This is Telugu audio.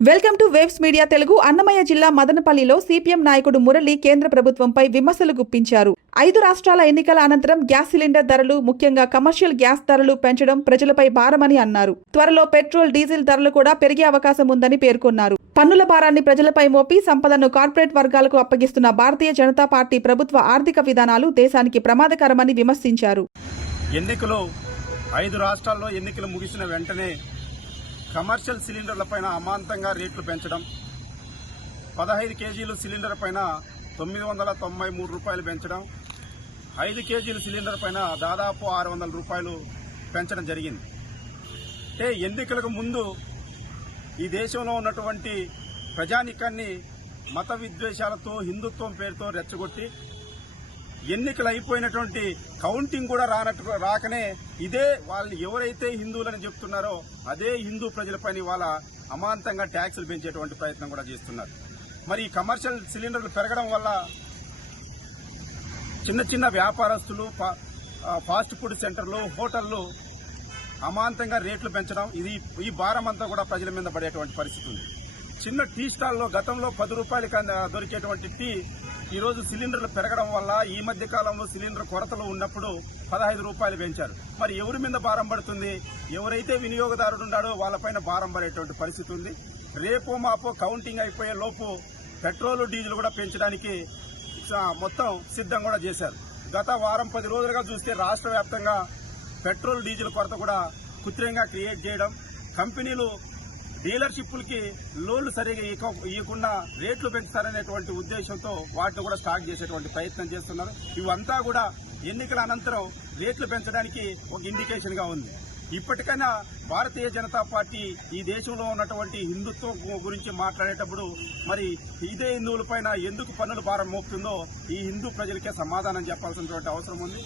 Welcome to waves media Telugu. Annamayya జిల్లా మదనపల్లిలో సిపిఎం నాయకుడు మురళి కేంద్ర ప్రభుత్వంపై విమర్శలు గుప్పించారు. 5 రాష్ట్రాల ఎన్నికల అనంతరం గ్యాస్ సిలిండర్ ధరలు, ముఖ్యంగా కమర్షియల్ గ్యాస్ ధరలు పెంచడం ప్రజలపై భారమని అన్నారు. త్వరలో పెట్రోల్, డీజిల్ ధరలు కూడా పెరిగే అవకాశం ఉందని పేర్కొన్నారు. పన్నుల భారాన్ని ప్రజలపై మోపి సంపదను కార్పొరేట్ వర్గాలకు అప్పగిస్తున్న భారతీయ జనతా పార్టీ ప్రభుత్వ ఆర్థిక విధానాలు దేశానికి ప్రమాదకరమని విమర్శించారు. ఎన్నికలు 5 రాష్ట్రాల్లో ఎన్నికలు ముగిసిన వెంటనే కమర్షియల్ సిలిండర్ల పైన అమాంతంగా రేట్లు పెంచడం, 15 కేజీలు సిలిండర్ పైన 993 రూపాయలు పెంచడం, 5 కేజీల సిలిండర్ పైన దాదాపు 600 రూపాయలు పెంచడం జరిగింది. అంటే ఎన్నికలకు ముందు ఈ దేశంలో ఉన్నటువంటి ప్రజానీకాన్ని మత విద్వేషాలతో, హిందుత్వం పేరుతో రెచ్చగొట్టి ఎన్నికలు అయిపోయినటువంటి కౌంటింగ్ కూడా రాకనే ఇదే వాళ్ళు ఎవరైతే హిందువులని చెప్తున్నారో అదే హిందూ ప్రజలపైన వాళ్ళ అమాంతంగా ట్యాక్సులు పెంచేటువంటి ప్రయత్నం కూడా చేస్తున్నారు. మరి ఈ కమర్షియల్ సిలిండర్లు పెరగడం వల్ల చిన్న చిన్న వ్యాపారస్తులు, ఫాస్ట్ ఫుడ్ సెంటర్లు, హోటళ్లు అమాంతంగా రేట్లు పెంచడం, ఈ భారం అంతా కూడా ప్రజల మీద పడేటువంటి పరిస్థితి ఉంది. చిన్న టీ స్టాల్లో గతంలో 10 రూపాయలకి దొరికేటువంటి టీ ఈరోజు సిలిండర్లు పెరగడం వల్ల ఈ మధ్య కాలంలో సిలిండర్ కొరతలు ఉన్నప్పుడు 15 రూపాయలు పెంచారు. మరి ఎవరి మీద భారం పడుతుంది? ఎవరైతే వినియోగదారుడు ఉన్నాడో వాళ్ళపైన భారం పడేటువంటి పరిస్థితి ఉంది. రేపో మాపో కౌంటింగ్ అయిపోయే లోపు పెట్రోల్, డీజిల్ కూడా పెంచడానికి మొత్తం సిద్ధం కూడా చేశారు. గత వారం 10 రోజులుగా చూస్తే రాష్ట్ర వ్యాప్తంగా పెట్రోల్, డీజిల్ కొరత కూడా కృత్రిమంగా క్రియేట్ చేయడం, కంపెనీలు డీలర్షిప్లకి లోన్లు సరిగా ఇవ్వకుండా రేట్లు పెంచుతారనేటువంటి ఉద్దేశంతో వాటిని కూడా స్టాక్ చేసేటువంటి ప్రయత్నం చేస్తున్నారు. ఇవంతా కూడా ఎన్నికల అనంతరం రేట్లు పెంచడానికి ఒక ఇండికేషన్ గా ఉంది. ఇప్పటికైనా భారతీయ జనతా పార్టీ ఈ దేశంలో ఉన్నటువంటి హిందుత్వం గురించి మాట్లాడేటప్పుడు మరి ఇదే హిందువులపైన ఎందుకు పన్నుల భారం మోపుతుందో ఈ హిందూ ప్రజలకే సమాధానం చెప్పాల్సినటువంటి అవసరం ఉంది.